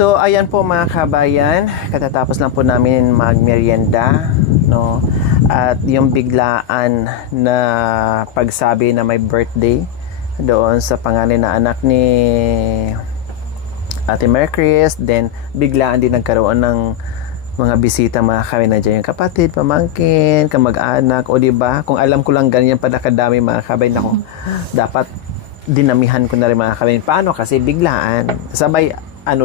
So, ayan po mga kabayan, katatapos lang po namin magmerienda, no? At yung biglaan na pagsabi na may birthday doon sa pangalan na anak ni Ate Mary Chris, then biglaan din nagkaroon ng mga bisita mga kami, nandiyan yung kapatid, pamangkin, kamag-anak, o diba? Kung alam ko lang ganyan pa nakadami mga kabayan, ako, dapat dinamihan ko na rin mga kabayan. Paano? Kasi biglaan. Sabay, ang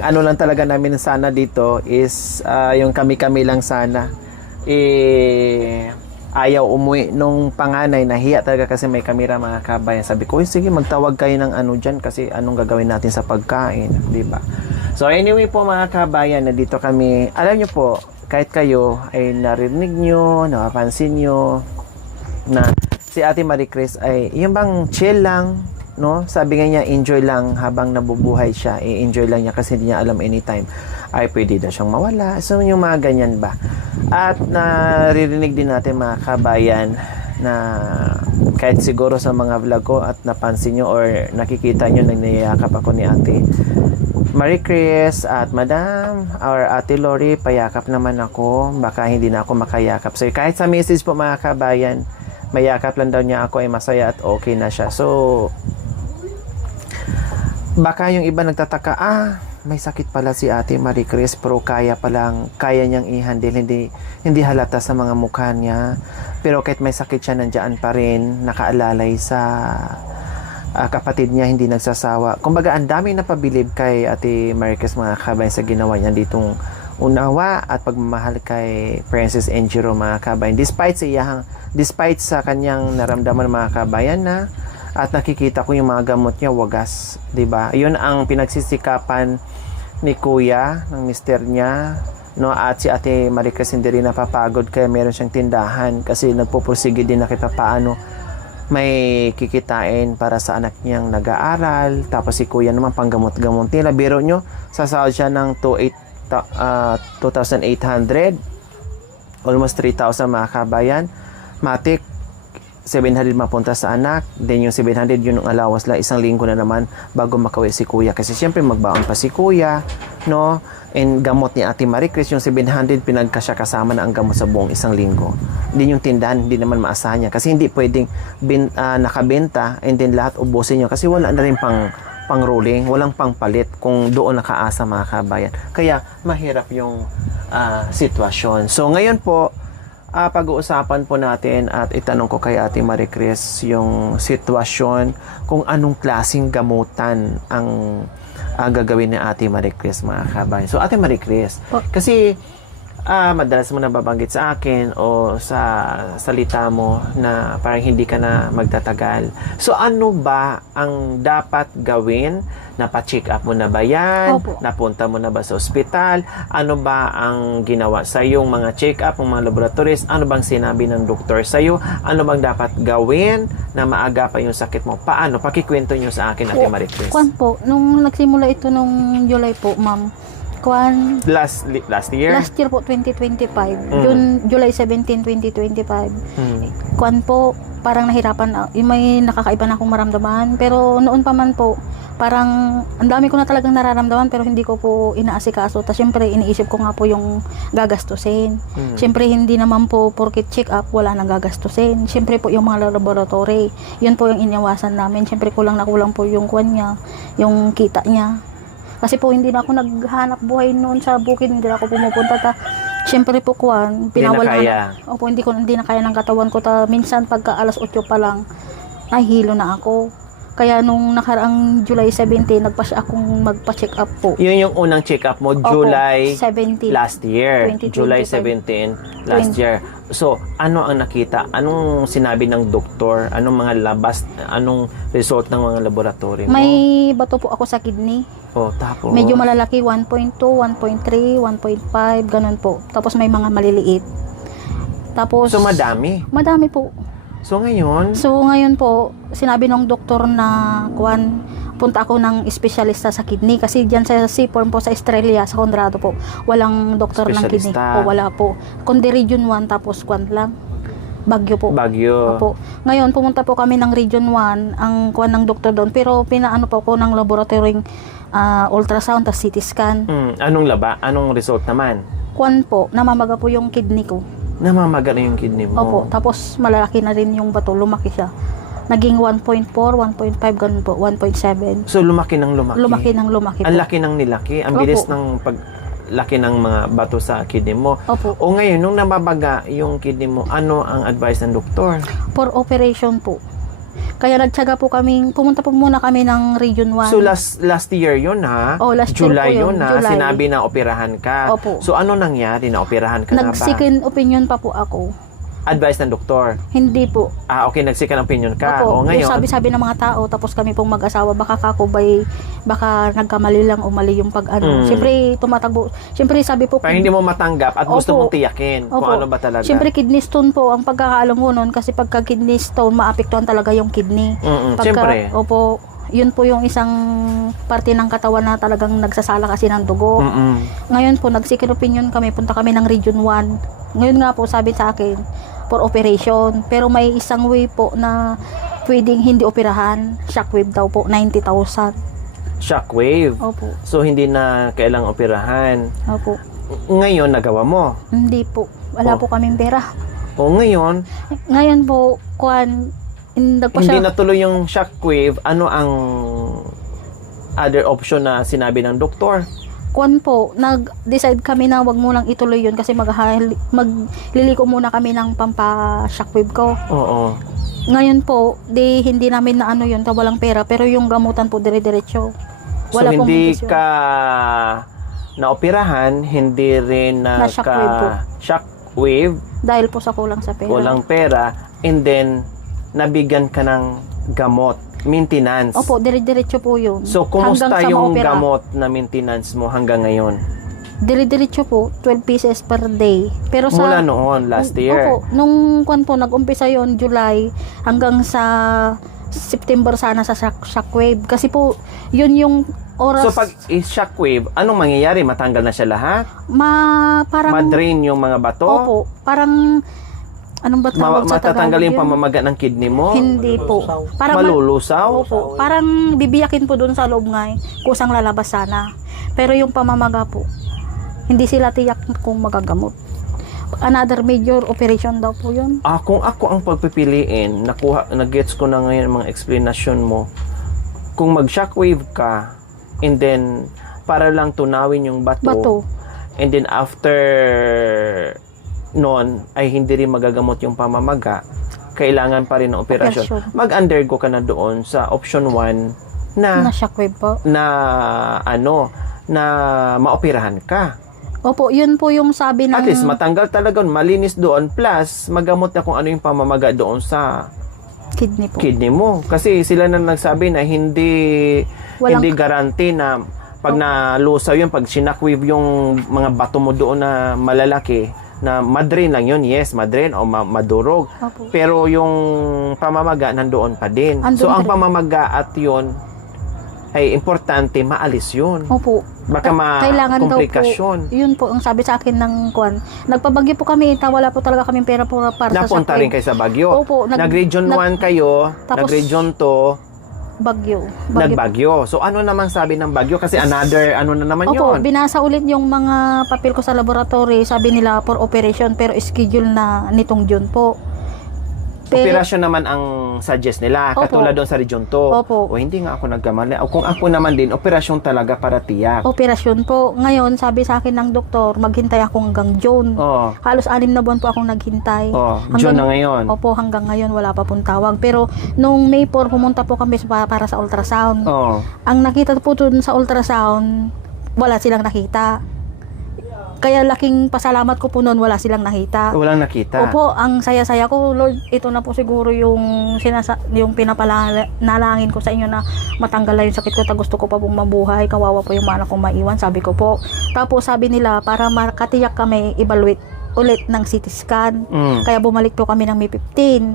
ano lang talaga namin sana dito is yung kami-kami lang sana. Ayaw umuwi nung panganay, nahiya talaga kasi may kamera mga kabayan. Sabi ko, sige magtawag kayo ng ano dyan kasi anong gagawin natin sa pagkain, di ba? So anyway po mga kabayan, nandito kami. Alam nyo po, kahit kayo ay narinig nyo, napapansin nyo na si Ate Marie Chris ay yung bang chill lang, no? Sabi nga niya, enjoy lang habang nabubuhay siya. I-enjoy lang niya kasi hindi niya alam anytime ay pwede na siyang mawala. So yung mga ganyan ba? At naririnig din natin mga kabayan na kahit siguro sa mga vlog ko at napansin nyo or nakikita nyo na niyakap ako ni Ate Marie Chris at Madam or Ate Lori, payakap naman ako. Baka hindi na ako makayakap. So kahit sa message po mga kabayan, mayakap lang daw niya ako ay masaya at okay na siya. So baka yung iba nagtataka, may sakit pala si Ate Marie Chris pero kaya niyang i-handle, hindi halata sa mga mukha niya. Pero kahit may sakit siya, nandiyan pa rin, nakaalalay sa kapatid niya, hindi nagsasawa. Kumbaga, ang dami napabilib kay Ate Marie Chris mga kabayan sa ginawa niya ditong unawa at pagmamahal kay Princess Enjiro mga kabayan. Despite sa kanyang naramdaman mga kabayan na at nakikita ko yung mga gamot niya wagas, 'di ba? 'Yun ang pinagsisikapan ni Kuya ng mister niya, no? At si Ate Marie Chris hindi rin napapagod kaya meron siyang tindahan kasi nagpupursige din na kita paano may kikitain para sa anak niyang nag-aaral. Tapos si Kuya naman panggamot-gamot nila. Biro nyo, sasahod siya ng 2,800, almost 3,000 mga kabayan. Matik 700 mapunta sa anak, then yung 700 yun ang allowance lang, isang linggo na naman bago makauwi si Kuya kasi siyempre magbaon pa si Kuya, no? And gamot ni Ate Marie Chris, yung 700 pinagkasya kasama na ang gamot sa buong isang linggo. Din yung tindahan, hindi naman maasahan niya kasi hindi pwedeng nakabenta and then lahat ubusin niyo kasi wala na rin pang rolling, walang pangpalit kung doon nakaasa mga kabayan. Kaya mahirap yung sitwasyon. So ngayon po, pag-uusapan po natin at itanong ko kay Ate Marie Chris yung sitwasyon kung anong klaseng gamutan ang gagawin ni Ate Marie Chris mga kabayan. So Ate Marie Chris, kasi madalas mo nababanggit sa akin o sa salita mo na parang hindi ka na magtatagal. So ano ba ang dapat gawin? Napa-check up mo na ba yan? Opo. Napunta mo na ba sa ospital? Ano ba ang ginawa sa yung mga check up, ng mga laboratories? Ano bang sinabi ng doktor sa iyo? Ano bang dapat gawin na maagapan yung sakit mo? Paano? Pakikwento nyo sa akin, Ate Marie Chris. Kwan po, nung nagsimula ito nung July po, ma'am. Kwan, Last year? last year po, 2025. July 17, 2025. Kwan po, parang nahirapan. May nakakaiba na akong maramdaman. Pero noon pa man po, parang ang dami ko na talagang nararamdaman pero hindi ko po inaasikaso. Tapos syempre iniisip ko nga po yung gagastusin. Syempre hindi naman po porket check up wala nang gagastusin. Syempre po yung mga laboratory, yun po yung iniwasan namin. Syempre kulang na kulang po yung kwan niya, yung kita niya. Kasi po hindi na ako naghanap buhay noon sa bukid, hindi na ako pumupunta syempre po kwan, pinawalan. Opo, hindi na kaya ng katawan ko minsan pagka alas 8 pa lang nahihilo na ako. Kaya nung nakaraang July 17, nagpa-siya akong magpa-check up po. Yun yung unang check up mo, July 17, last year. 2025. July 17 last year. So, ano ang nakita? Anong sinabi ng doktor? Anong mga labas? Anong result ng mga laboratory mo? May bato po ako sa kidney. Oh, tapos? Medyo malalaki, 1.2, 1.3, 1.5, ganun po. Tapos may mga maliliit. Tapos, So, madami? Madami po. So, ngayon po, sinabi ng doktor na punta ako ng espesyalista sa kidney kasi diyan sa Seaform po sa Australia, sa Conrado po, walang doktor ng kidney. O wala po. Kundi Region 1 tapos lang. Baguio po. Baguio. Opo. Ngayon, pumunta po kami ng Region 1, ang kuwan ng doktor doon. Pero pinaano po ko ng laboratory ultrasound, tas CT scan. Anong laba? Anong result naman? Kuwan po, namamaga po yung kidney ko. Namamaga na yung kidney mo. Opo. Tapos malalaki na rin yung bato, lumaki siya. Naging 1.4, 1.5, ganun po, 1.7. So, lumaki ng lumaki. Lumaki ng lumaki po. Ang laki ng nilaki. Ang Opo. bilis ng paglaki ng mga bato sa kidney mo. Opo. O ngayon, nung nababaga yung kidney mo, ano ang advice ng doktor? For operation po. Kaya nagtsaga po kami, pumunta po muna kami ng Region 1. So, last year yun ha? Oh, last year July po yun, yun ha? July. Sinabi na operahan ka. Opo. So, ano nangyari? Na-operahan ka na ba? Nag-second opinion pa po ako. Advice ng doktor. Hindi po. Okay, nag-second opinion ka. Opo, O ngayon, yung sabi-sabi ng mga tao, tapos kami pong mag-asawa, baka kakubay, baka nagkamali lang o mali yung pag-ano. Siyempre, tumatagbo. Siyempre, sabi po, parang hindi mo matanggap at gusto Opo. mong tiyakin kung Opo. ano ba talaga. Siyempre, kidney stone po, ang pagkakaalam ko nun, kasi pagka kidney stone, maapektuhan talaga yung kidney. Siyempre. Opo, yun po yung isang parte ng katawan na talagang nagsasala kasi ng dugo. Ngayon po, nag-second opinion kami, punta kami ng Region 1. Ngayon nga po, sabi sa akin, for operation. Pero may isang way po na pwedeng hindi operahan. Shockwave daw po, 90,000. Shockwave. Opo. So, hindi na kailang operahan. Opo. Ngayon, nagawa mo. Hindi po. Wala po kaming pera. O ngayon, Ngayon po, nagpa hindi siya. natuloy yung shockwave. Ano ang other option na sinabi ng doktor? Po, nag-decide kami na wag mo lang ituloy yun kasi magliliko muna kami ng pampa-shockwave ko. Oo. Ngayon po, hindi namin na ano yun, walang pera, pero yung gamutan po dire-diretso. So, Wala pong hindi medisyon. ka naoperahan, hindi rin Na-shockwave po. shockwave, Dahil po sa kulang sa pera. walang pera, and then, nabigyan ka ng gamot, maintenance. Opo, dire-diretso po yun. So, kumusta Hanggang sa yung ma-opera. gamot na maintenance mo hanggang ngayon? Dire-diretso po, 12 pieces per day. Pero sa Mula noon, last year. Opo, nung nag-umpisa yon July hanggang sa September sana sa shockwave. Kasi po, yun yung oras. So, pag shockwave, anong mangyayari? Matanggal na siya lahat? Parang Ma-drain yung mga bato? Opo, parang anong ba tawag sa Tagalog Matatanggal yung yun? pamamaga ng kidney mo? Hindi po. Parang Malulusaw? Opo, parang bibiyakin po doon sa loob nga, kusang lalabas sana. Pero yung pamamaga po, hindi sila tiyak kung magagamot. Another major operation daw po yun. Kung ako ang pagpipiliin, nag-gets ko na ngayon ang mga explanation mo. Kung mag-shockwave ka, and then, para lang tunawin yung bato. And then, after noon, ay hindi rin magagamot yung pamamaga, kailangan pa rin ng operasyon. Mag-undergo ka na doon sa option 1 Na shockwave po. na maoperahan ka. Opo, yun po yung sabi ng... At least matanggal talaga, malinis doon, plus magamot na kung ano yung pamamaga doon sa kidney po. kidney mo. Kasi sila na nagsabi na hindi guarantee na pag nalusaw yun, pag sinackwave yung mga bato mo doon na malalaki, na madrain lang yun, yes, madrain o madurog. Opo. Pero yung pamamaga nandoon pa din. Andun So ang pa rin. pamamaga at yun ay importante maalis yun. Opo. Baka Kailangan daw po, komplikasyon. yun po ang sabi sa akin ng nagpabagyo po kami, wala po talaga kaming pera para sa Napunta rin kayo sa Baguio. Opo, Nag-region 1 kayo, tapos- nag-region 2, Bagyo. nag-Baguio. So ano naman sabi ng Baguio? Kasi another, ano na naman Opo, yun? binasa ulit yung mga papel ko sa laboratory, sabi nila for operation, pero schedule na nitong June po. Operasyon naman ang suggest nila, Opo. katulad doon sa region 2. Opo. O hindi nga ako nagkamali. O kung ako naman din, operasyon talaga para tiyak. Operasyon po. Ngayon, sabi sa akin ng doktor, maghintay ako hanggang June. Oh. Halos 6 na buwan po akong naghintay. Oh, June na ngayon. Opo, hanggang ngayon wala pa pong tawag. Pero nung May 4, pumunta po kami para sa ultrasound. Oh. Ang nakita po dun sa ultrasound, wala silang nakita. Kaya laking pasalamat ko po noon, wala silang nakita. Walang nakita. Opo, ang saya-saya ko, Lord, ito na po siguro yung pinapalangin ko sa inyo na matanggal na yung sakit ko, gusto ko pa pong mabuhay, kawawa po yung mga anak kong maiwan, sabi ko po. Tapos sabi nila, para makatiyak kami, evaluate ulit ng CT scan. Kaya bumalik po kami ng May 15.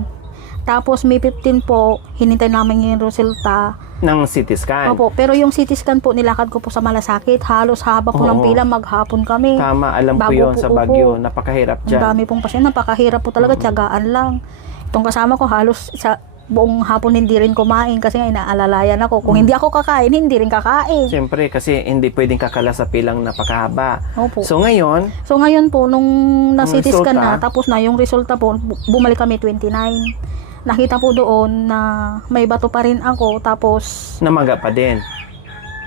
Tapos May 15 po, hinintay namin yung resulta. ng CT scan. Opo, pero yung CT scan po, nilakad ko po sa malasakit. Halos haba po ng Oo. pila, maghapon kami. Tama, alam ko Bago yun po, sa opo. Baguio. Napakahirap Ang dyan. dami pong pasyente, napakahirap po talaga, tiyagaan lang. Itong kasama ko, halos sa buong hapon hindi rin kumain kasi nga inaalalayan ako. Kung hindi ako kakain, hindi rin kakain. Siyempre, kasi hindi pwedeng kakala sa pilang napakahaba. Opo. So ngayon, So ngayon po, nung na-CT scan resulta? na, tapos na yung resulta po, bumalik kami 29. Nakita po doon na may bato pa rin ako, tapos namaga pa din.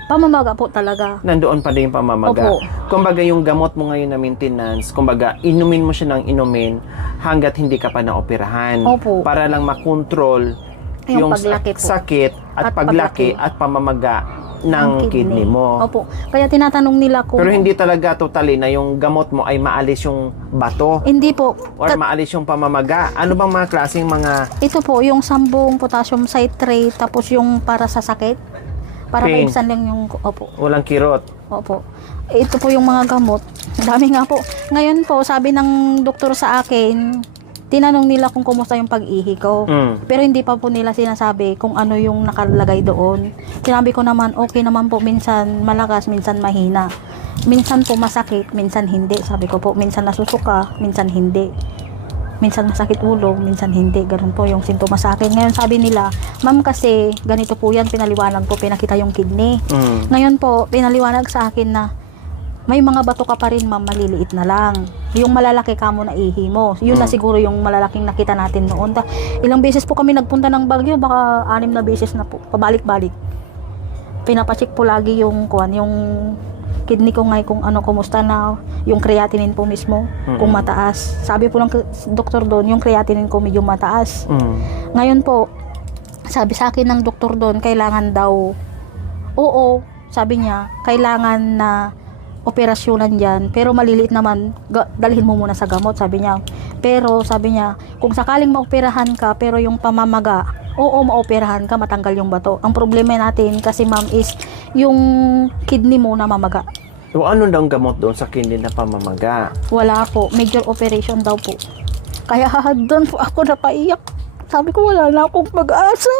pamamaga po talaga. Nandoon pa din yung pamamaga. Opo. Kumbaga yung gamot mo ngayon na maintenance, kumbaga inumin mo siya ng inumin hanggat hindi ka pa naoperahan. Opo. Para lang makontrol Yung paglaki po. sakit at At paglaki paglaki. at pamamaga ng kidney mo. Opo. Kaya tinatanong nila kung... Pero hindi talaga totally na yung gamot mo ay maalis yung bato Hindi po. or maalis yung pamamaga. Ano bang mga klaseng mga Ito po, yung sambong potassium citrate, tapos yung para sa sakit. Para Pain. maibsan lang yung... Opo. walang kirot? Opo. Ito po yung mga gamot. Dami nga po. Ngayon po, sabi ng doktor sa akin, tinanong nila kung kumusta yung pag-ihi ko. Pero hindi pa po nila sinasabi kung ano yung nakalagay doon. Sinabi ko naman, okay naman po, minsan malakas, minsan mahina. Minsan po masakit, minsan hindi. Sabi ko po, minsan nasusuka, minsan hindi. Minsan masakit ulo, minsan hindi. Ganun po yung sintomas sa akin. Ngayon sabi nila, ma'am kasi ganito po yan, pinaliwanag po, pinakita yung kidney. Ngayon po, pinaliwanag sa akin na may mga bato ka pa rin, ma'am, maliliit na lang. Yung malalaki ka mo na ihi mo. Yun na siguro yung malalaking nakita natin noon. Ilang beses po kami nagpunta ng Baguio, baka 6 na beses na po, pabalik-balik. Pinapacheck po lagi yung kidney ko ngay kung ano, kumusta na, yung creatinine po mismo, kung mataas. Sabi po ng doktor doon, yung creatinine ko medyo mataas. Ngayon po, sabi sa akin ng doktor doon, kailangan daw, oo, sabi niya, kailangan na operasyonan dyan, pero maliliit naman, dalhin mo muna sa gamot, sabi niya. Pero sabi niya, kung sakaling maoperahan ka, pero yung pamamaga, oo, maoperahan ka, matanggal yung bato. Ang problema natin kasi ma'am is, yung kidney mo na mamaga. So ano daw ang gamot doon sa kidney na pamamaga? Wala po, major operation daw po. Kaya doon po ako napaiyak. Sabi ko, wala na akong pag-asa.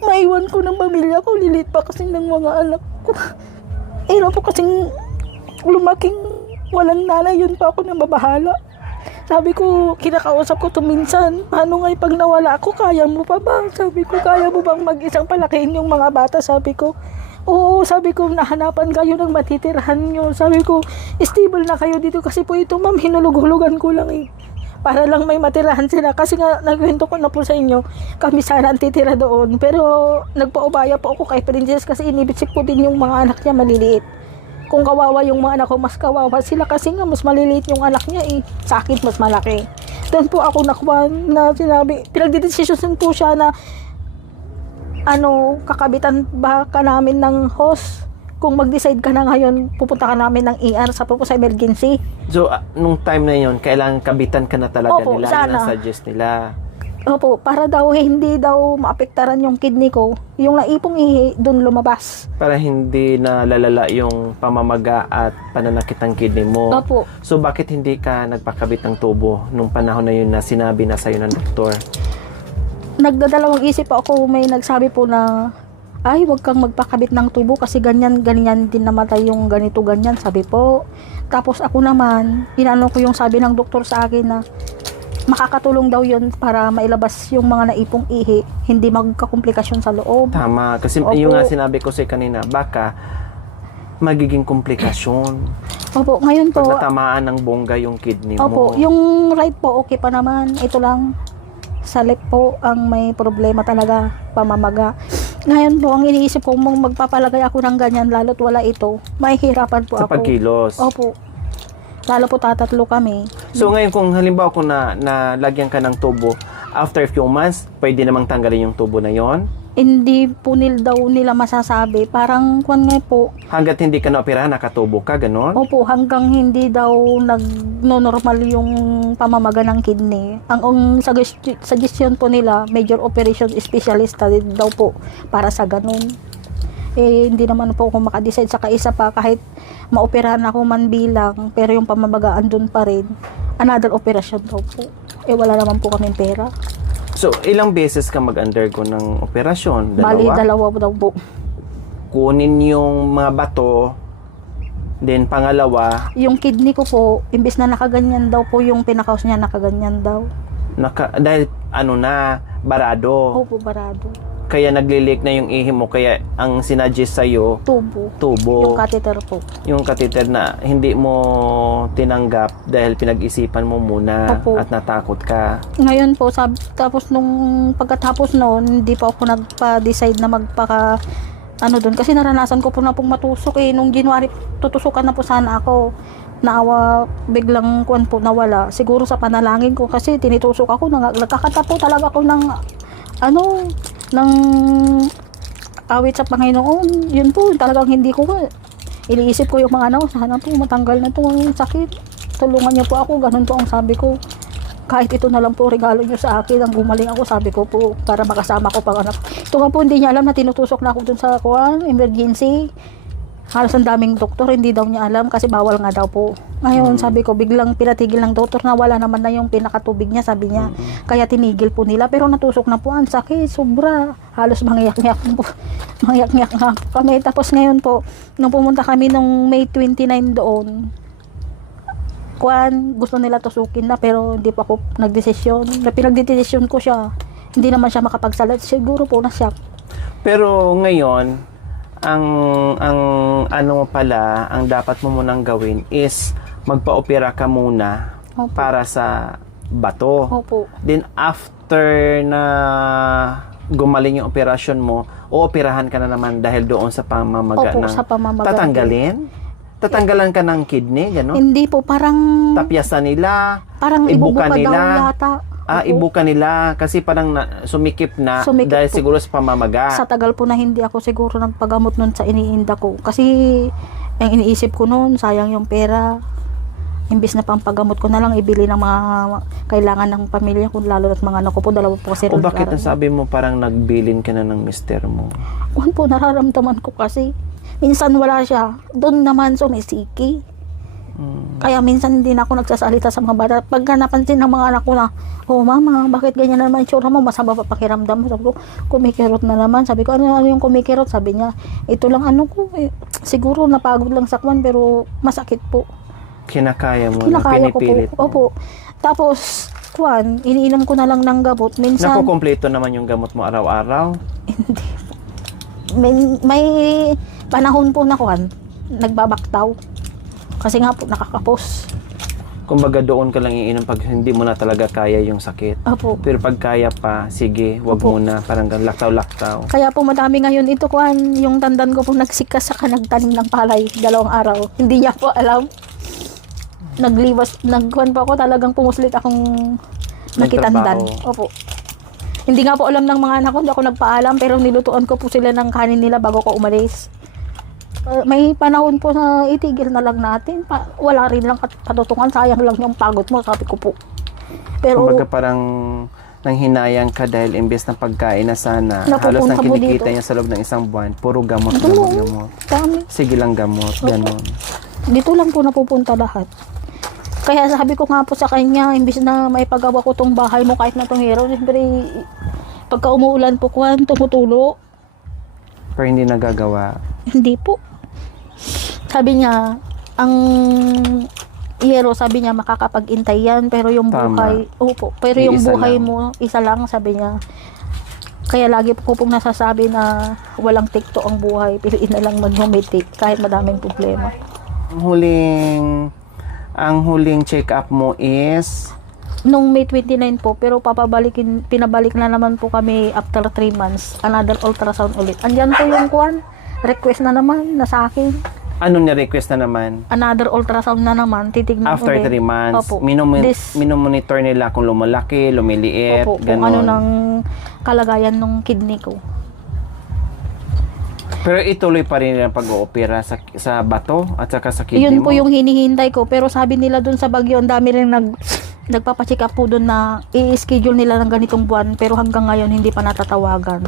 Maiwan ko ng pamilya ko, lilit pa kasi ng mga anak ko. Hirap po kasing lumaking walang nanay, yun pa ako na mabahala. Sabi ko, kinakausap ko to minsan, paano nga pag nawala ako, kaya mo pa ba? Sabi ko, kaya mo bang mag-isang palakihin yung mga bata? Sabi ko, oo, sabi ko, nahanapan kayo ng matitirahan nyo. Sabi ko, stable na kayo dito kasi po ito, ma'am, hinulog-hulugan ko lang eh. Para lang may matirahan sila. Kasi nga, nagkwento ko na po sa inyo, kami sana ang titira doon. Pero, nagpaubaya po ako kay Princess kasi inibitsik po din yung mga anak niya maliliit. Kung kawawa yung mga anak ko, mas kawawa sila kasi nga mas maliliit yung anak niya eh. Sa akin, mas malaki. Doon po ako nakuha na sinabi, pinagdidesisyon po siya na kakabitan ba ka namin ng host? Kung mag-decide ka na ngayon, pupunta ka namin ng ER sa emergency. So, nung time na yun, kailangan kabitan ka na talaga Opo, nila. Yun sana. ang suggest nila. Opo, para daw hindi daw maapektaran yung kidney ko. Yung naipong ihi, doon lumabas. Para hindi na lalala yung pamamaga at pananakit ng kidney mo. Opo. So, bakit hindi ka nagpakabit ng tubo nung panahon na yun na sinabi na sa'yo ng doktor? Nagdadalawang isip ako, may nagsabi po na, ay, wag kang magpakabit ng tubo kasi ganyan din namatay yung ganito, ganyan, sabi po. Tapos ako naman, inano ko yung sabi ng doktor sa akin na makakatulong daw yun para mailabas yung mga naipong ihi, hindi magkakomplikasyon sa loob. Tama. Kasi Opo. yung nga sinabi ko sa'yo kanina, baka magiging komplikasyon. Opo, ngayon po, Pag natamaan ng bongga yung kidney mo. opo, yung right po, okay pa naman. Ito lang, sa left po, ang may problema talaga, pamamaga. Ngayon po, ang iniisip ko, kung magpapalagay ako ng ganyan, lalo't wala ito, mahihirapan po Sa ako. pagkilos. Opo. Lalo po tatatlo kami. So ngayon kung halimbawa kung nalagyan ka ng tubo, after a few months, pwede namang tanggalin yung tubo na yon. Hindi po daw nila masasabi. Parang kung nga po, Hanggat hindi ka naoperahan, nakatubo ka, ganon? opo, hanggang hindi daw nag-normal yung pamamaga ng kidney. Ang suggestion po nila, major operation specialist daw po para sa ganun. Eh, hindi naman po ako makadecide. Saka isa pa, kahit maoperahan ako man bilang, pero yung pamamagaan dun pa rin, another operation daw po. Eh, wala naman po kaming pera. So, ilang beses ka mag-undergo ng operasyon? Bali, Dalawa? dalawa daw po. Kunin yung mga bato, then pangalawa, Yung kidney ko po, imbis na nakaganyan daw po yung pinakaus niya, nakaganyan daw. dahil ano na, barado. Opo, barado. Kaya naglilik na yung ihi mo, kaya ang sinadjust sa'yo, Tubo. tubo. Yung catheter po. Yung catheter na hindi mo tinanggap dahil pinag-isipan mo muna Opo. at natakot ka. Ngayon po, tapos nung pagkatapos noon, hindi pa ako nagpa-decide na magpaka ano doon. Kasi naranasan ko po na pong matusok eh. Nung January, tutusukan na po sana ako. Naawa, biglang kuwan po nawala. Siguro sa panalangin ko kasi tinitusok ako. Nagkakata po talaga ako ng ng awit sa Panginoon. Yun po, talagang hindi ko iniisip ko yung mga sana po matanggal na to ang sakit. Tulungan niyo po ako, ganun po ang sabi ko. Kahit ito na lang po regalo niyo sa akin, ang gumaling ako, sabi ko po, para makasama ko pang anak. Ito nga po, hindi niya alam na tinutusok na ako dun sa emergency. Halos ang daming doktor, hindi daw niya alam kasi bawal nga daw po. Ngayon, sabi ko, biglang pinatigil ng doktor na wala naman na yung pinakatubig niya, sabi niya. Kaya tinigil po nila, pero natusok na po, ang sakit, sobra. Halos mangyak-ngyak po. Mangyak-ngyak nga po kami. Tapos ngayon po, nung pumunta kami nung May 29 doon, gusto nila tusukin na, pero hindi pa ako nagdesisyon. Pinagdesisyon ko siya, hindi naman siya makapagsalat. Siguro po na siya. Pero ngayon, ang ano mo pala, ang dapat mo munang gawin is magpa-opera ka muna Opo. para sa bato. Opo. Then after na gumaling yung operasyon mo, ooperahan ka na naman dahil doon sa pamamaga Opo, ng sa pamamaga. tatanggalin? Tatanggalan ka ng kidney, gano'n? Hindi po, parang Tapyasan nila, parang ibuka ibubuka daw nila. yata. Opo. Ibuka nila kasi parang sumikip na Sumikip dahil po. siguro sa pamamaga. Sa tagal po na hindi ako siguro nagpagamot nun sa iniinda ko. Kasi ang iniisip ko nun, sayang yung pera. Imbis na pampagamot ko na lang, ibili ng mga kailangan ng pamilya ko, lalo at mga anak ko po, dalawa po kasi. O bakit nasabi mo parang nagbilin ka na ng mister mo? Kung po, nararamdaman ko kasi. Minsan wala siya. Doon naman sumisiki. Kaya minsan hindi na ako nagsasalita sa mga bata. Pagka napansin ng mga anak ko na, oh mama, bakit ganyan na naman itsura mo? Masama pa pakiramdam mo. Sabi ko, kumikirot na naman. Sabi ko, ano yung kumikirot? Sabi niya, ito lang ko. Siguro napagod lang sa kwan, pero masakit po. Kinakaya mo Kinakaya na, ko pinipilit po. Opo. Tapos, kwan, iniinom ko na lang ng gamot. Minsan, Nakukumpleto naman yung gamot mo araw-araw? hindi po. May panahon po na kwan, nagbabaktaw. Kasi nga po, nakakapos. Kumbaga doon ka lang iinom pag hindi mo na talaga kaya yung sakit. Opo. Pero pag kaya pa, sige, wag Opo. muna. Parang laktaw-laktaw. Kaya po madami ngayon ito, kwan, yung tandan ko po nagsikas sa nagtanim ng palay 2 araw. Hindi niya po alam. Nagkuhan pa ako, talagang pumuslit akong nakitandan. Nagtrabaho. Opo. Hindi nga po alam ng mga anak ko, hindi ako nagpaalam, pero nilutuan ko po sila ng kanin nila bago ko umalis. May panahon po na itigil na lang natin. Wala rin lang katutungan, sayang lang yung pagod mo, sabi ko po. Pero Kumbaga parang nanghinayang ka dahil imbes ng pagkain na sana, halos Napupunta nang mo kinikita dito. niya sa loob ng isang buwan, puro gamot, Ano? gamot. dami. Sige lang gamot, ganun. Dito lang po napupunta lahat. Kaya sabi ko nga po sa kanya, imbis na may pagawa ko tong bahay mo kahit na tong hero, siyempre pagka umuulan po kuhan, tumutulo. Pero hindi nagagawa. Hindi po. Sabi niya, ang hero, sabi niya, makakapag-intay yan, pero yung Tama. buhay, opo, pero yung Isa buhay lang. mo, isa lang, sabi niya. Kaya lagi po pong nasasabi na walang tikto ang buhay, piliin na lang mag-humiti kahit madaming problema. Ang huling check-up mo is Nung May 29 po, pero pinabalik na naman po kami after 3 months, another ultrasound ulit. Andyan po yung kuwan, request na naman na sa akin. ano ni-request na naman? Another ultrasound na naman, titignan After ulit. 3 months, Opo. minomonitor nila kung lumalaki, lumiliit, Opo, kung ganun. ano ng kalagayan ng kidney ko. Pero ituloy pa rin ang pag-oopera sa bato at saka sa kidney Yun mo. po yung hinihintay ko, pero sabi nila dun sa Baguio, ang dami rin nagpapacheck up po dun na i-schedule nila ng ganitong buwan, pero hanggang ngayon hindi pa natatawagan.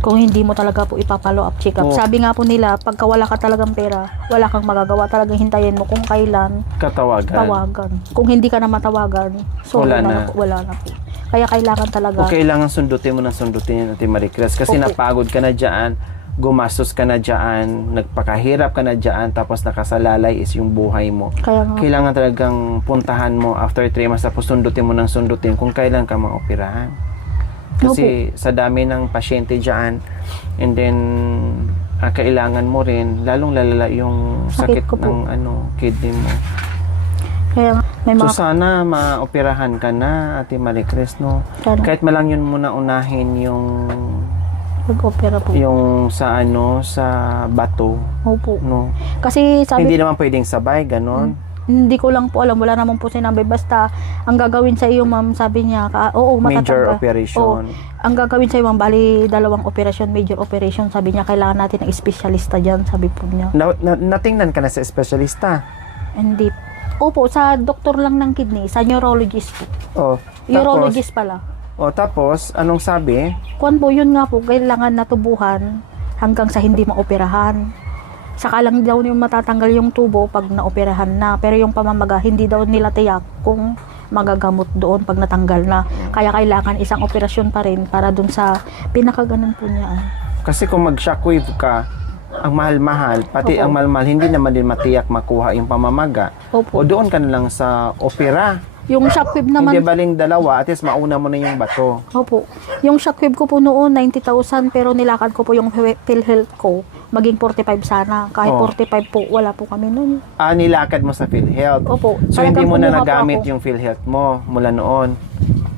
Kung hindi mo talaga po ipapalo up check up. Oo. Sabi nga po nila, pagka wala ka talagang pera, wala kang magagawa. Talagang hintayin mo kung kailan Katawagan. tawagan. Kung hindi ka na matawagan, so Wala wala na. na po. Wala na po. Kaya kailangan talaga. O kailangan sundutin mo ng sundutin yun, Ate Maricruz. Kasi Opo. napagod ka na dyan, gumastos ka na dyan, nagpakahirap ka na dyan, tapos nakasalalay is yung buhay mo. Kaya nga. Kailangan talagang puntahan mo after 3 months, tapos sundutin mo ng sundutin kung kailan ka maoperahan. Kasi sa dami ng pasyente dyan, and then kailangan mo rin, lalong lalala yung sakit Sakit ko po. ng kidney mo. Kaya nga, may So mga sana maoperahan ka na, Ate Maricruz, no? sana Kahit malang yun muna unahin yung mag-opera po. sa sa bato, Opo. no? Kasi sabi, Hindi naman pwedeng sabay, ganon. hindi ko lang po alam, wala naman po sinabi. Basta, ang gagawin sa iyo, ma'am, sabi niya, oo, Major matatanggal. operation. Ang gagawin sa iyo, ma'am, bali, 2 operasyon, major operation. Sabi niya, kailangan natin ng espesyalista dyan, sabi po niya. Natingnan ka na sa espesyalista. Hindi. Opo, sa doktor lang ng kidney, sa neurologist po. Oh, Urologist pala. tapos, anong sabi? Kuwan po, yun nga po, kailangan natubuhan hanggang sa hindi maoperahan. Saka lang daw yung matatanggal yung tubo pag naoperahan na. Pero yung pamamaga, hindi daw nila tiyak kung magagamot doon pag natanggal na. Kaya kailangan isang operasyon pa rin para dun sa pinakaganon po niya. Kasi kung mag-shockwave ka, ang mahal-mahal, pati Opo. ang mahal-mahal, hindi naman din matiyak makuha yung pamamaga. Opo. O doon ka na lang sa opera. Yung shockwave naman, Hindi baling dalawa, at least mauna mo na yung bato. opo. Yung shockwave ko po noon, 90,000, pero nilakad ko po yung PhilHealth ko, maging 45 sana. Kahit Oh. 45 po, wala po kami noon. Nilakad mo sa PhilHealth. Opo. So, hindi mo na Talagang kumuha po nagamit ako. yung PhilHealth mo mula noon.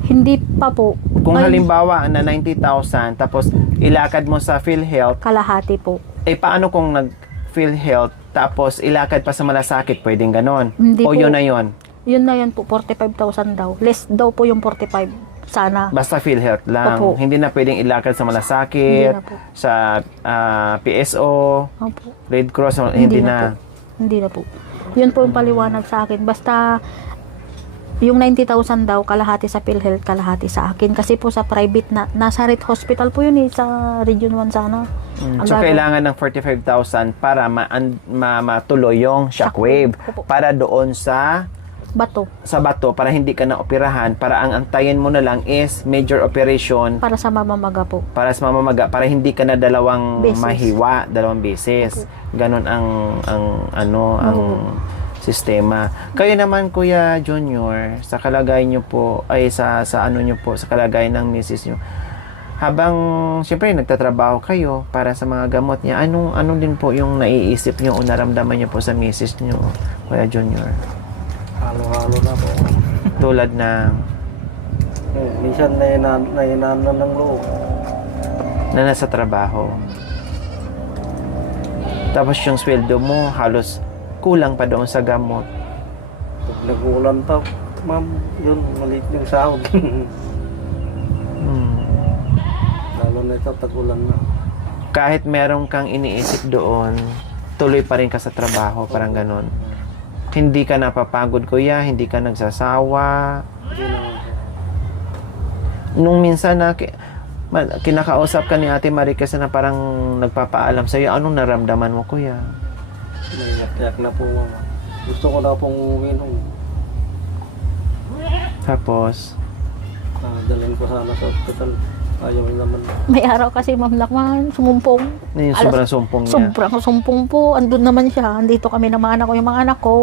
Hindi pa po. Kung Ay, halimbawa na 90,000, tapos ilakad mo sa PhilHealth, kalahati po. paano kung nag-PhilHealth, tapos ilakad pa sa malasakit, pwedeng ganon? Hindi O po. yun na yun? Yun na yun po, 45,000 daw. Less daw po yung 45. Sana. Basta PhilHealth lang. Opo. Hindi na pwedeng ilakad sa malasakit, Hindi na po. sa PSO, Opo. Red Cross, hindi na. po. Hindi na po. Yun po yung paliwanag sa akin. Basta, yung 90,000 daw, kalahati sa PhilHealth, kalahati sa akin. Kasi po sa private na, nasa Red Hospital po yun sa Region 1 sana. Ang So, gagawin- kailangan ng 45,000 para matuloy yung shockwave. Opo. Para doon sa Bato. bato, para hindi ka na operahan, para ang antayin mo na lang is major operation Para sa mamamaga po. para sa mamamaga, para hindi ka na dalawang Beses. mahiwa, dalawang beses. Ganon ang sistema. Kayo naman, Kuya Junior, sa kalagayan nyo po, sa nyo po, sa kalagayan ng misis nyo, habang, siyempre, nagtatrabaho kayo para sa mga gamot niya, anong din po yung naiisip nyo o naramdaman nyo po sa misis nyo, Kuya Junior? Halo-halo na po. Tulad ng Minsan nahinaan na ng loob. na nasa trabaho. Tapos yung sweldo mo, halos kulang pa doon sa gamot. Pag nag-uulan pa, ma'am, yun, maliit yung sahod. Hmm. Lalo na ito, tag-ulan na. Kahit meron kang iniisip doon, tuloy pa rin ka sa trabaho, parang ganon. Hindi ka napapagod, Kuya, hindi ka nagsasawa. Hindi naman po. Nung minsan na kinakausap ka ni Ate Maricruz na parang nagpapaalam sa'yo, anong naramdaman mo, Kuya? May yak na po, mama. Gusto ko na pong umuwi nung Tapos, dalhin ko sana sa hospital. Ayaw naman. May araw kasi, Ma'am Lakman, sumumpong. yung sobrang sumpong niya. Sobrang sumpong po. Andun naman siya. Andito kami ng mga anak ko. Yung mga anak ko,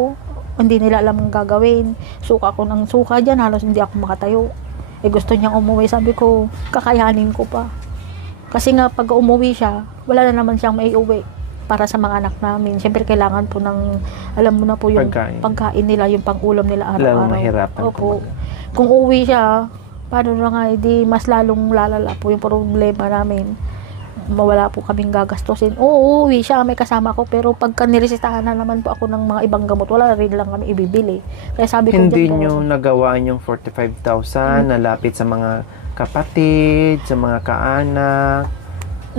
hindi nila alam ang gagawin. Suka ko ng suka dyan. Halos hindi ako makatayo. Gusto niyang umuwi. Sabi ko, kakayanin ko pa. Kasi nga, pag umuwi siya, wala na naman siyang maiuwi para sa mga anak namin. Siyempre, kailangan po ng, alam mo na po yung pagkain nila, yung pang-ulam nila araw-araw. Lalong mahirapan Opo. Kung uwi siya, paano na nga, edi mas lalong lalala po yung problema namin. Mawala po kaming gagastusin. Oo, uwi siya, may kasama ko, pero pagka niresitahan na naman po ako ng mga ibang gamot, wala rin lang kami ibibili. Kaya sabi ko, Hindi dyan po, nyo nagawa yung 45,000 na lapit sa mga kapatid, sa mga kaanak,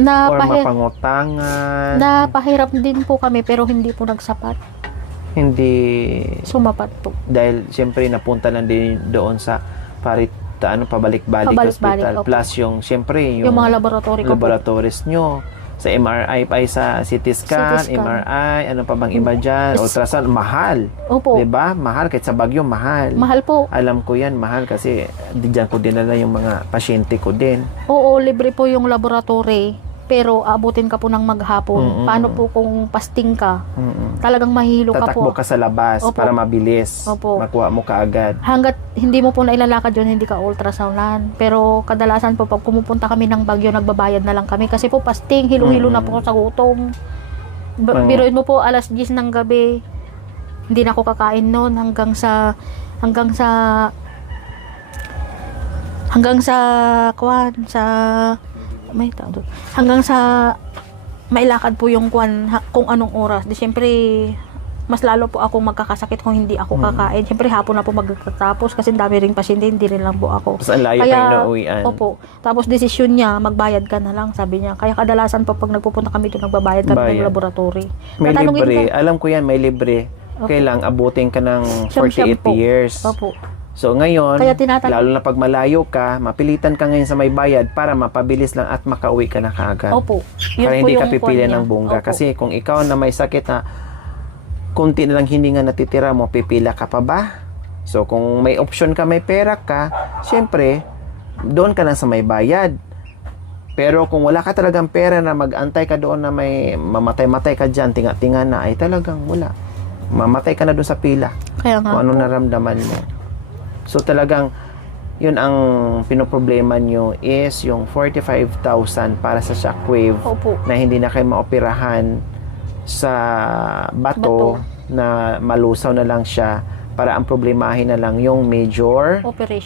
or mapangutangan. napahirap din po kami, pero hindi po nagsapat. Hindi, Sumapat po. dahil siyempre napunta lang din doon sa pabalik-balik Pabalik-balik, hospital. opo. Plus yung, siyempre, Yung mga laboratory ko po. laboratories nyo. sa MRI pa ay sa CT scan, CT scan. MRI, ano pa bang iba dyan? Ultrasound, mahal. Opo. Diba? Mahal. Kahit sa Baguio, mahal. Mahal po. Alam ko yan, mahal kasi diyan ko dinala yung mga pasyente ko din. Oo, libre po yung laboratory. Pero abutin ka po ng maghapon. Mm-mm. Paano po kung pasting ka? Mm-mm. Talagang mahilo ka Tatakbo po. ka sa labas Opo. para mabilis. Opo. Makuha mo kaagad. Hanggat hindi mo po nailalakad yun, hindi ka ultrasoundan. Pero kadalasan po, pag pumupunta kami ng Baguio, nagbabayad na lang kami. Kasi po pasting, hilo-hilo na po ako sa gutom. Biruin mo po, alas 10 ng gabi, hindi na ako kakain noon hanggang sa may tao doon. Hanggang sa mailakad po yung kung anong oras. Di syempre, mas lalo po ako magkakasakit kung hindi ako kakain. Syempre, hapon na po magtatapos kasi dami ring pasyente, hindi rin lang po ako. Tapos ang layo pa yung nauwian. Opo. Tapos desisyon niya, magbayad ka na lang, sabi niya. Kaya kadalasan po pag nagpupunta kami doon, nagbabayad kami ng Bayad. laboratory. May Tatanungin libre. ka- Alam ko yan, may libre. Opo. Kailang abutin ka ng Siyam-siyam 48 po. years. Opo. So ngayon, Kaya tinatanong- lalo na pag malayo ka, mapilitan ka ngayon sa may bayad para mapabilis lang at makauwi ka na kaagad. Opo. Yun Para po hindi ka yung pipili kwan niya. ng bongga. Opo. Kasi kung ikaw na may sakit na kunti na lang hininga natitira mo, pipila ka pa ba? So kung may option ka, may pera ka, syempre, doon ka na sa may bayad. Pero kung wala ka talagang pera na mag-antay ka doon na may mamatay-matay ka dyan, tinga-tinga na, ay talagang wala. Mamatay ka na doon sa pila. Kaya nga Kung ano po. naramdaman mo. So talagang yun ang pinoproblema nyo is yung 45,000 para sa shockwave Opo. na hindi na kayo maoperahan sa bato na malusaw na lang siya para ang problemahin na lang yung major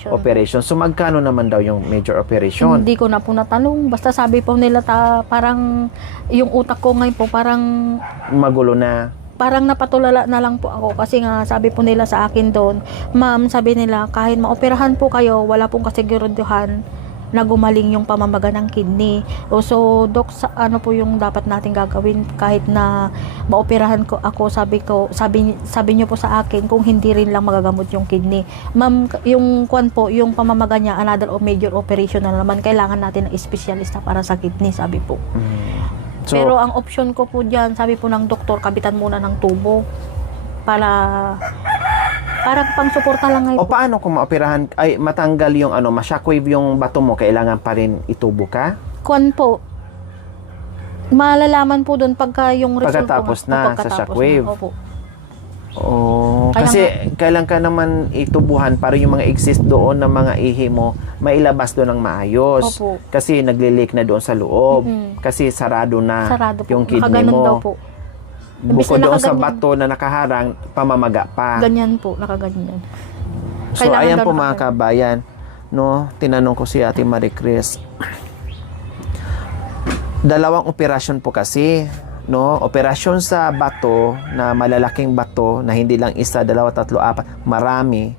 operation. So magkano naman daw yung major operation? Hindi ko na po natanong. Basta sabi po nila parang yung utak ko ngayon po parang Magulo na. napatulala na lang po ako kasi nga sabi po nila sa akin doon, ma'am, sabi nila kahit maoperahan po kayo, wala pong kasiguruduhan na gumaling yung pamamaga ng kidney. So, Dok, ano po yung dapat natin gagawin kahit na maoperahan ko ako, sabi niyo po sa akin kung hindi rin lang magagamot yung kidney. Ma'am, yung yung pamamaga niya, another major operation na naman, kailangan natin ng espesyalista para sa kidney, sabi po. So, Pero ang option ko po dyan, sabi po ng doktor, kabitan muna ng tubo para pang suporta lang ngayon. o paano kung maoperahan, ay matanggal yung ma-shockwave yung bato mo, kailangan pa rin itubo ka? Kwan po, malalaman po doon pagka yung result Pagkatapos po, na, pagkatapos sa shockwave. na. Opo. Oh, Kaya kasi kailan ka naman itubuhan para yung mga exist doon na mga ihi mo mailabas doon ng maayos. Opo. Kasi naglilik na doon sa loob. Mm-mm. Kasi sarado na Sarado po. yung kidney Nakaganon daw mo. po. Bukod Imbis na doon sa nakaganyan. bato na nakaharang, pamamaga pa. Ganyan po, nakaganyan. So Kailangan ayan daw po mga kabayan, no, tinanong ko si Ate Marie Chris. Dalawang operasyon po kasi, no, operasyon sa bato na malalaking bato na hindi lang isa, dalawa, tatlo, apat, marami.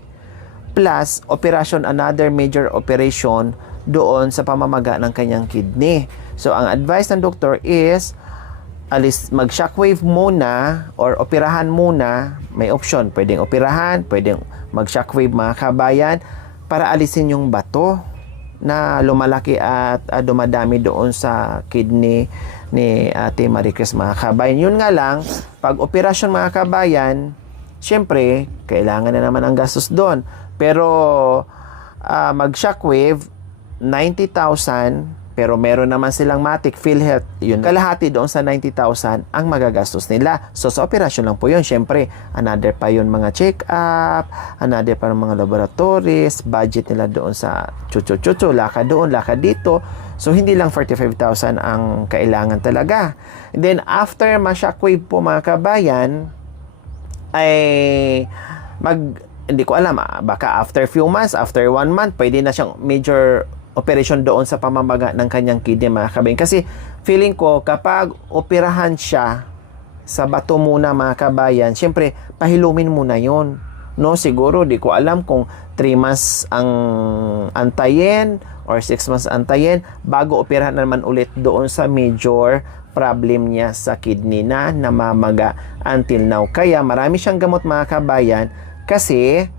Plus operasyon, another major operation doon sa pamamaga ng kanyang kidney. So ang advice ng doktor is mag-shockwave muna or operahan muna. May option, pwedeng operahan, pwedeng mag-shockwave mga kabayan para alisin yung bato na lumalaki at dumadami doon sa kidney ni Ate Marie Chris mga kabayan. Yun nga lang, pag operasyon mga kabayan, syempre, kailangan na naman ang gastos doon. Pero mag-shockwave, 90,000, pero meron naman silang Matic, PhilHealth, yun. Kalahati doon sa 90,000 ang magagastos nila. So, sa operasyon lang po yun. Siyempre, another pa yun mga check-up, another pa mga laboratories, budget nila doon sa chuchu-chuchu, laka doon, laka dito. So, hindi lang 45,000 ang kailangan talaga. And then, after ma-shockwave po mga kabayan, ay hindi ko alam, baka after few months, after 1 month, pwede na siyang major operation doon sa pamamaga ng kanyang kidney mga kabayan. Kasi feeling ko kapag operahan siya sa bato muna mga kabayan, syempre pahilumin muna yon. No, siguro di ko alam kung 3 months ang antayin or 6 months antayin bago operahan naman ulit doon sa major problem niya sa kidney na namamaga until now. Kaya marami siyang gamot mga kabayan kasi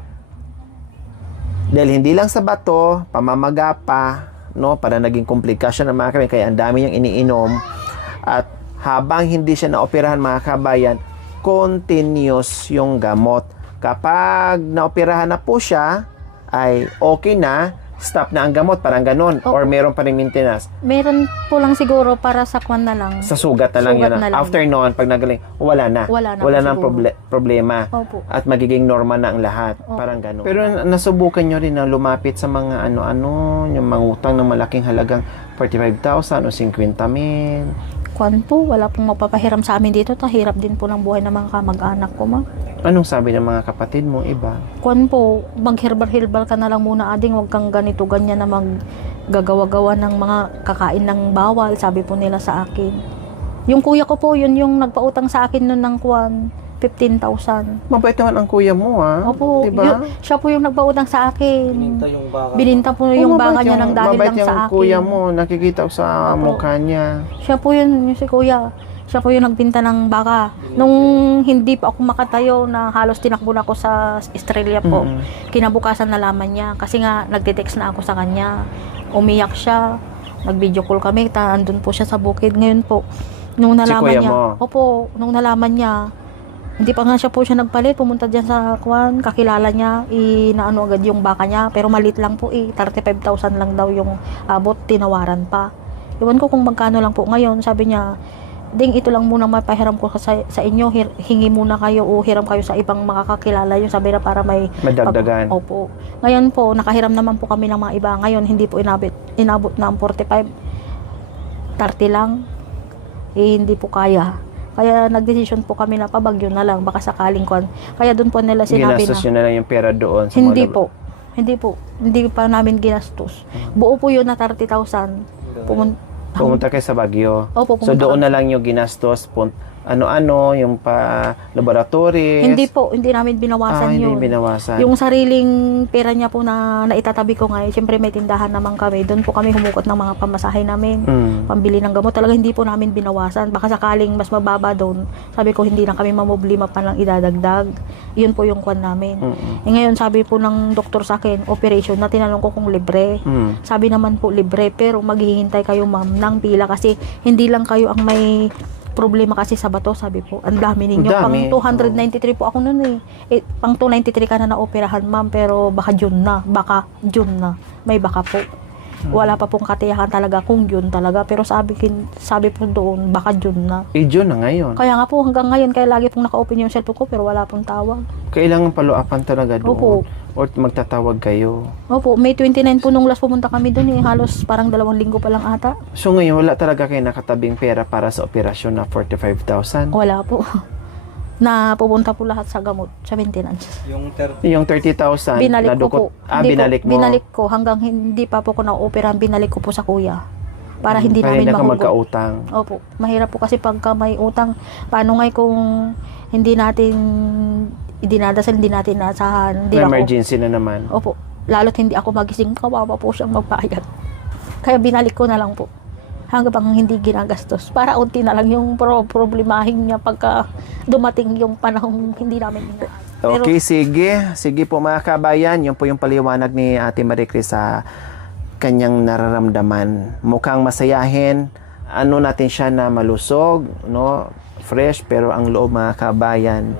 dahil hindi lang sa bato, pamamaga pa, no, para naging komplikasyon ng mga kabayan, kaya ang dami niyang iniinom. At habang hindi siya naoperahan mga kabayan, continuous yung gamot. Kapag naoperahan na po siya, ay okay na, stop na ang gamot, parang ganun. Opo. Or meron pa rin maintenance. Meron po lang siguro para sa kwan na lang. Sa sugat na lang Sugat yun. na lang. After noon, pag nagaling, wala na. Wala na nang po siguro. problema. Opo. At magiging normal na ang lahat. Opo. Parang ganun. Pero nasubukan nyo rin na lumapit sa mga ano-ano, yung mga utang ng malaking halagang 45,000 o 50,000. Kwan po, wala pong mapapahiram sa amin dito. Tahirap din po ng buhay ng mga kamag-anak ko, ma'am. Anong sabi ng mga kapatid mo iba? Kwan po, mag-herbal-herbal ka na lang muna, ading, wag kang ganito, ganyan na maggagawa-gawa ng mga kakain ng bawal, sabi po nila sa akin. Yung kuya ko po, yun yung nagpautang sa akin nun ng kwan, 15,000. Mabait naman ang kuya mo, ha? Opo, Diba? siya po yung nagpautang sa akin. Bininta yung baka. Bininta po yung mabait baka niya ng dahil mabait lang yung sa akin. kuya mo, nakikita ko sa Opo. mukha niya. Siya po yun, yung si kuya. Siya po yung nagbinta ng baka. Nung hindi pa ako makatayo na halos tinakbo na ako sa Australia po, kinabukasan nalaman niya. Kasi nga, nagte-text na ako sa kanya. Umiyak siya. Nag-video call kami. Andun po siya sa bukid. Ngayon po, nung nalaman kuya niya. mo? Opo, nung nalaman niya, hindi pa nga siya po siya nagpalit. Pumunta dyan sa kwan, kakilala niya. Inaano agad yung baka niya. Pero malit lang po 35,000 lang daw yung abot. Tinawaran pa. Iwan ko kung magkano lang po ngayon. Sabi niya, Ding, ito lang muna mapahiram ko sa inyo. Hingi muna kayo o hiram kayo sa ibang makakakilala yung sabi na para may Madagdagan. Opo. Ngayon po, nakahiram naman po kami ng mga iba. Ngayon, hindi po inabot na ang 45. 30 lang. Hindi po kaya. Kaya nagdesisyon po kami na pabagyo na lang. Baka sakaling kwan. Kaya doon po nila sinabi Ginastos na. nyo na lang yung pera doon. Sa Hindi mga po. Hindi po. Hindi pa namin ginastos. Buo po yun na 30,000. Pumunta kayo sa Baguio. Opo, So pumunta doon kami. na lang yung ginastos, ano-ano, yung pa laboratories. Hindi po. Hindi namin binawasan hindi yun. binawasan. Yung sariling pera niya po na naitatabi ko ngayon, siyempre may tindahan naman kami. Doon po kami humukot ng mga pamasahe namin. Pambili ng gamot. Talaga hindi po namin binawasan. Baka sakaling mas mababa doon, sabi ko hindi na kami mamoblima pa lang idadagdag. Yun po yung kwan namin. Ngayon sabi po ng doktor sa akin, operation na tinanong ko kung libre. Sabi naman po libre, pero maghihintay kayo ma'am ng pila kasi hindi lang kayo ang may problema kasi sa bato, sabi po. Ang dami ninyo. Ang dami. Pang 293 po ako noon eh. Pang 293 ka na na-operahan, ma'am, pero baka June na. May baka po. Wala pa pong katiyakan talaga kung June talaga. Pero sabi po doon, baka June na. June na ngayon. Kaya nga po, hanggang ngayon, kaya lagi pong naka-open yung cellphone ko, pero wala pong tawag. Kailangan paluapan talaga doon. Opo. Or magtatawag kayo. Opo, May 29 po nung last pumunta kami doon eh. Halos parang 2 linggo pa lang ata. So ngayon, wala talaga kayo nakatabing pera para sa operasyon na 45,000? Wala po. Na pupunta po lahat sa gamot, sa maintenance. Yung 30. Yung 30,000, Binalik ko po. Hindi binalik po, mo. Binalik ko. Hanggang hindi pa po ko na-operahan, binalik ko po sa kuya. Para hindi para namin hindi ka mahugot. magkautang. Opo. Mahirap po kasi pagka may utang. Paano nga kung hindi natin dinadasal, hindi natin naasahan. Hindi Na ako, emergency na naman. opo. Lalo't hindi ako magising. Kawawa po siyang magbayad. Kaya binalik ko na lang po. Hanggang bang hindi ginagastos. Para unti na lang yung problemahin niya pagka dumating yung panahong hindi namin inaasahan. Okay, sige. Sige po mga kabayan, yun po yung paliwanag ni Ate Marie Chris sa kanyang nararamdaman. Mukhang masayahin, ano natin siya na malusog, no? Fresh, pero ang loob mga kabayan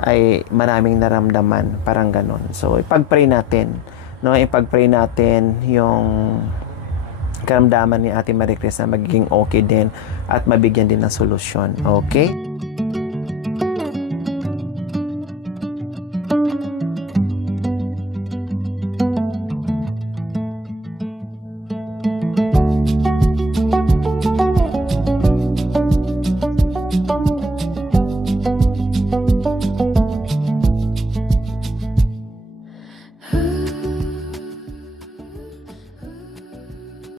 ay maraming naramdaman, parang ganun. So, ipag-pray natin, no? Ipag-pray natin yung karamdaman ni Ate Marie Chris na magiging okay din at mabigyan din ng solusyon. Okay?